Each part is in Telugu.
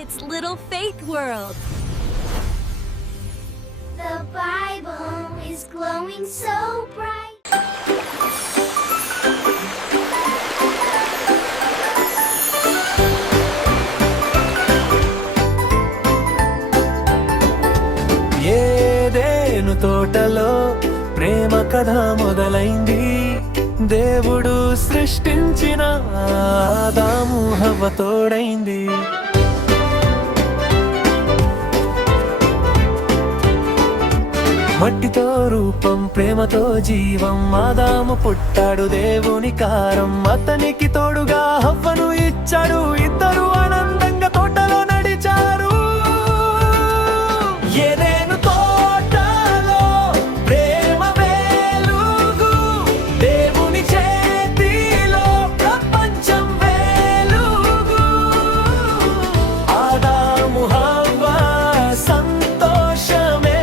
It's Little Faith World. The Bible is glowing so bright. Eden తోటలో ప్రేమ కథ మొదలైంది. దేవుడు సృష్టించిన ఆదాము హవ్వ తోడైంది. మట్టితో రూపం, ప్రేమతో జీవం, ఆదాము పుట్టాడు దేవుని కారం. అతనికి తోడుగా హవ్వను ఇచ్చాడు. ఇద్దరు ఆనందంగా తోటలో నడిచారు. ఏదేను తోటలో ప్రేమ వెలుగు, దేవుని చేతిలో ప్రపంచం వెలుగు. ఆదాము హవ్వ సంతోషమే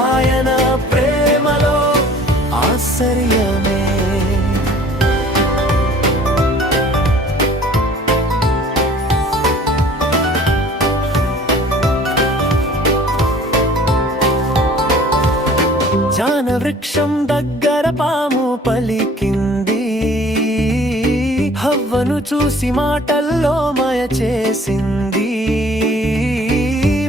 ఆయన ప్రేమలో ఆశ్చర్యమే. జాన వృక్షం దగ్గర పాము పలికింది. హవ్వను చూసి మాటల్లో మాయ చేసింది.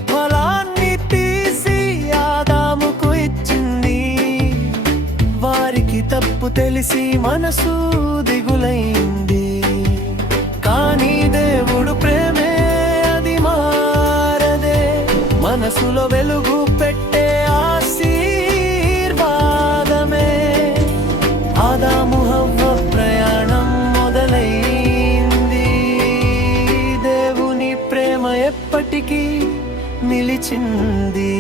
ఫలాన్ని తీసి ఆదాముకు ఇచ్చింది. వారికి తప్పు తెలిసి మనసు దిగులైంది. కానీ దేవుడు ప్రేమే అది మారదే. మనసులో వెలుగు పెట్టే ఆశీర్వాదమే. ఆదాము హవ్వ ప్రయాణం మొదలైంది. దేవుని ప్రేమ ఎప్పటికీ నిలిచింది.